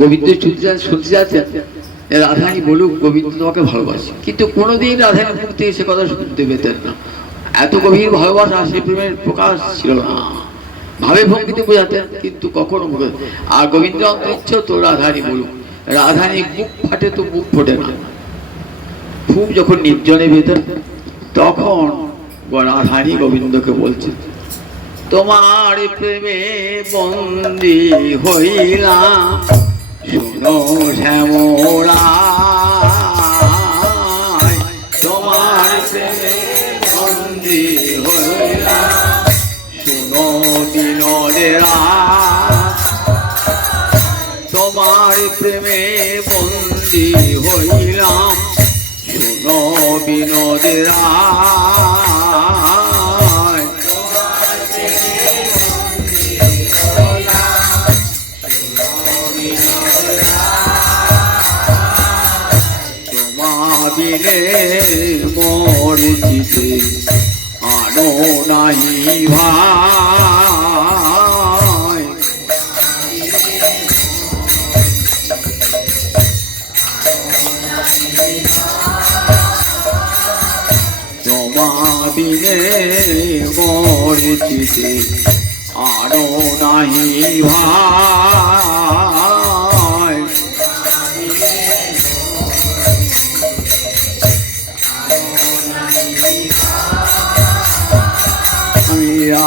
গোবিন্দ শুনতে যাচ্ছেন রাধারানী বলুক গোবিন্দ তোমাকে ভালোবাসে, কিন্তু কোনোদিন রাধারানীর মুখ থেকে সে কথা শুনতে পেতেন না। এত গভীর ভালোবাসা সে প্রেমের প্রকাশ ছিল না, ভাবে ভঙ্গিতে বোঝাতেন কিন্তু কখনো মুখে। আর গোবিন্দ অন্তরিচ্ছ তো রাধারানী বলুক, রাধারানী বুক ফাটে তো বুক ফোটে না। খুব যখন নির্জনে বেতেন তখন রাধারানী গোবিন্দকে বলছে, তোমার প্রেমে বন্দী হইলাম শোনো শ্যামলা, তোমার প্রেমে বন্দী হইলাম শোনো বিনোদেরা, তোমার প্রেমে বন্দী হইলাম শোনো বিনোদেরা, বিনে মোর চিতে আনো নাহি ভাই, তোমা বিনে মোর চিতে আনো নাহি ভাই,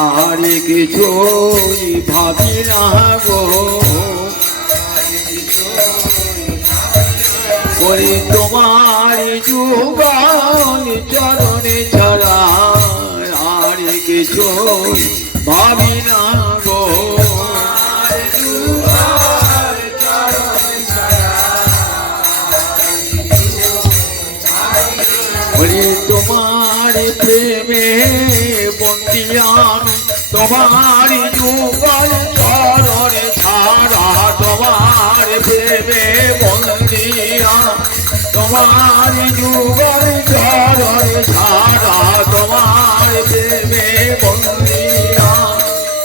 আর কিছুই ভাবি না গো ওই তোমার যুগল চরণে ছাড়া, আর কিছুই ভাবি না গো তোমার প্রেমে বন্দিয়ান, তোমার যুগল চরণে ছাড়া, তোমার প্রেমে বন্দিয়ান, তোমার যুগল চরণে ছাড়া, তোমার প্রেমে বন্দিয়ান,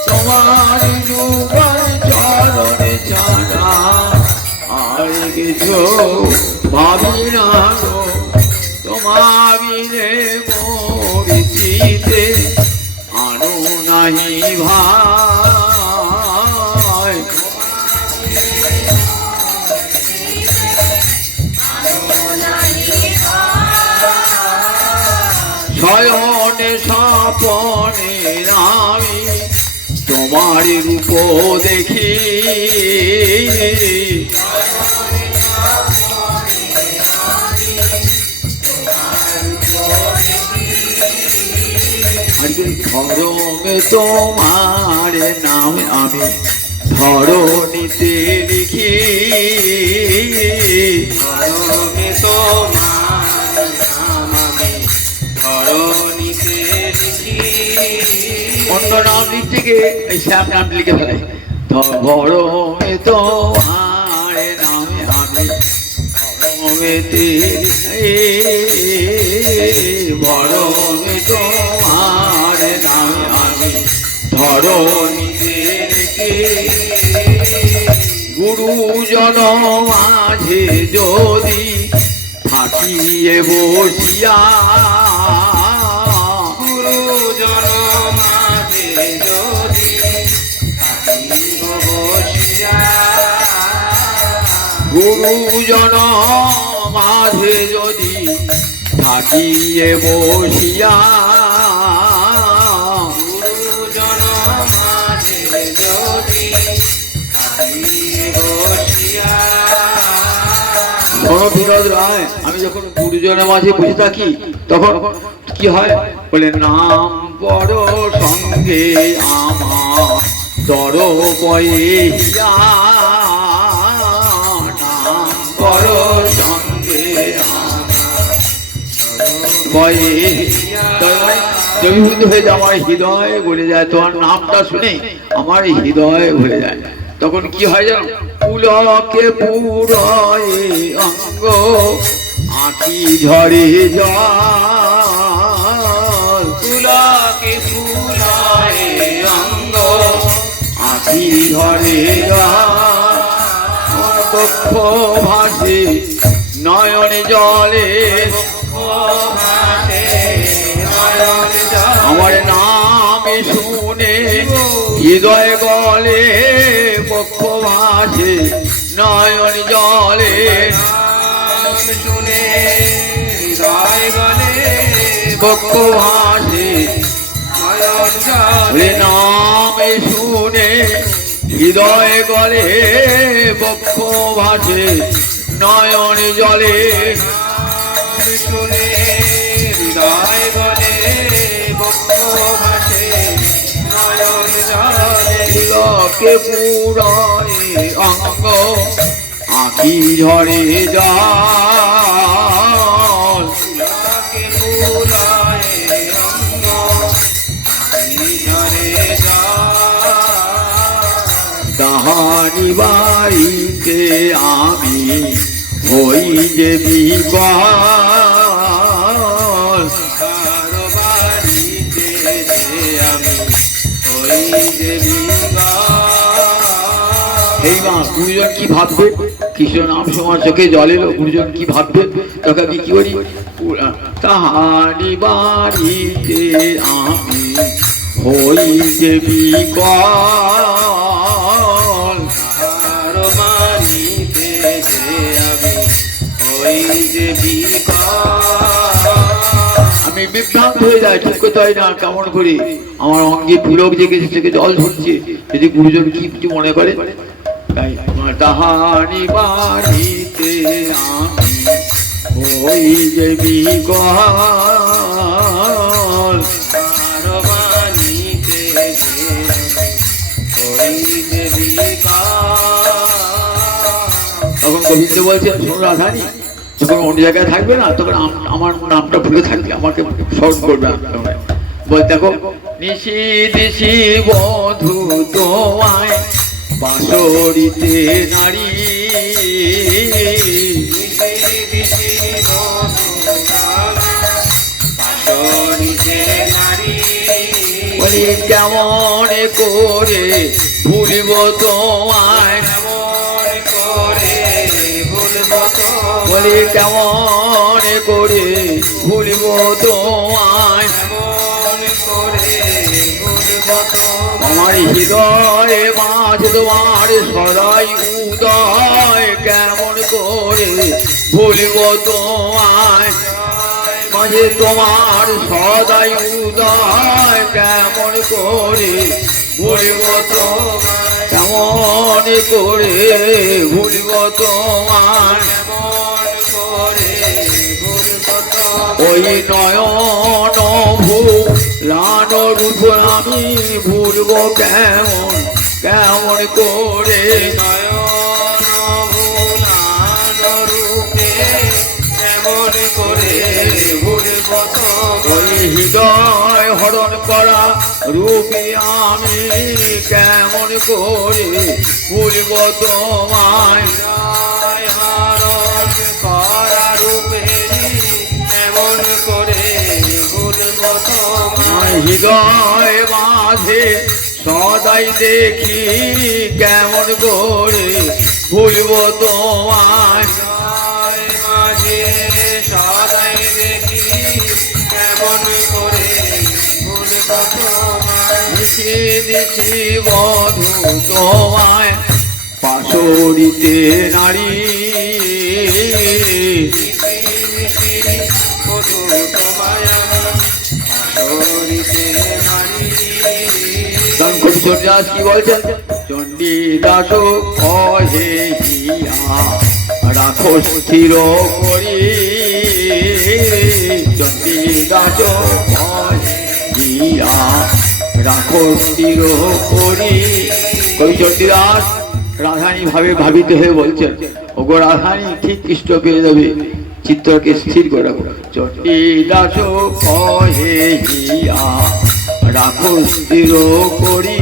তোমার যুগল চরণে ছাড়া, আর কিছু ভাবি না গো, তোমার বিনে মোর চিতে আনো নাহি ভাই, শয়নে স্বপনে আমি তোমার রূপ দেখি, ধরমে তোমার নাম আমি ধরণীতে লিখি, ধরমে তোমার নাম আমি ধরণীতে লিখি, অন্য নাম লিখতে গিয়ে এই শ্যাম নাম লিখে ফেলে, ধরমে তোমার নামে আমি ধরমেতে ধরমে তোমার নামে আমি ধরণীতে লিখি, গুরুজন মাঝে যদি থাকিয়ে বসিয়া, গুরুজন মাঝে যদি থাকিয়ে বসিয়া, গুরুজন মাঝে যদি থাকিয়ে বসিয়া, গুরুজন মাঝে যদি থাকিয়ে বসিয়া, শোনো বিনোদ রায়, আমি যখন গুরুজনের মাঝে বসে থাকি তখন কি হয় বলে, নাম বড় সঙ্গে আমার দর বহিয়া, নাম বড় সঙ্গে জমিভূত হয়ে যায়, আমার হৃদয় ভরে যায়, তোমার নামটা শুনে আমার হৃদয় ভরে যায়। তখন কি হয় জানো, পুলকে পুরয়ে অঙ্গ আঁকি ঝরে জল, পুলকে পুরয়ে অঙ্গ আঁকি ঝরে জল, বক্ষ ভাসে নয়নে জলে আমার নাম শুনে হৃদয় গলে বক্ষ ভাসে নয়ন জলে শুনে হৃদয় গলে বক্ষ ভাসে নাম শুনে হৃদয় গলে বক্ষ ভাসে নয়ন জলে শুনে হৃদয় গলে বক্ষ ভাসে নয়ন জলে তিলকে পুরায় অঙ্গ আঁখি ঝরে জল তিলকে পুরায় অঙ্গ আঁখি ঝরে জল তাহারি বাড়িতে আমি হই যে বিকল কারো বাড়িতে যে আমি হই যে বিকল এইবার গুরুজন কি ভাববে? কৃষ্ণ নাম সময় চোখে জল এলো, গুরুজন কি ভাববে? তখন আমি কি করি? তাহারি বাড়িতে আমি হই যে বিকল কারো বাড়িতে যে আমি হই যে বিকল আমি বিভ্রান্ত হয়ে যাই, ঠিক করতে হয় না কেমন করে আমার অঙ্গে পুলক জেগেছে, থেকে জল ঝরছে, যদি গুরুজন কি কিছু মনে করে। তাই তাহারি বাড়িতে আমি হই যে বিকল কারো বাড়িতে যে আমি হই যে বিকল তখন গোবিন্দ বলছেন, শোন রাধানি, যখন অন্য জায়গায় থাকবে না তখন আমার নামটা ভুলে থাকবে, আমাকে স্মরণ করবে না। বল দেখো, নিশি দিশি বধূ তোমায় বাসরিতে নারী বলি কেমন করে ভুলিব তোমায়, বলি কেমন করে ভুলিব তোমায়, আমার হৃদয়ে মাঝ তোমার সদাই উদয়, কেমন করে ভুলিব তোমায়, মাঝে তোমার সদাই উদয়, কেমন করে ভুলিব তোমায়, কেমন করে ভুলিব তোমায়, ওই নয়ন ভুলান রূপ আমি ভুলব কেমন, কেমন করে ওই হৃদয় হরণ করা রূপে আমি কেমন করে ভুলব তোমায়, হৃদয় মাঝে সদাই দেখি কেমন করে ভুলব তোমায়, মাঝে সদাই দেখি কেমন করে ভুলব তোমায়, দিছি দিছি বধূ তোমায় পাশরিতে নারী, চণ্ডীদাস কি বলছেন? চণ্ডীদাস কহে হিয়া রাখো স্থির করি, চণ্ডীদাস কহে হিয়া রাখো স্থির করি। কবি চণ্ডীদাস রাধানী ভাবে ভাবিত হয়ে বলছেন, ওগো রাধানী ঠিক কৃষ্ণ পেয়ে যাবে, চিত্রকে স্থির করে রাখো। চণ্ডীদাস কহে হিয়া রাখো স্থির করি,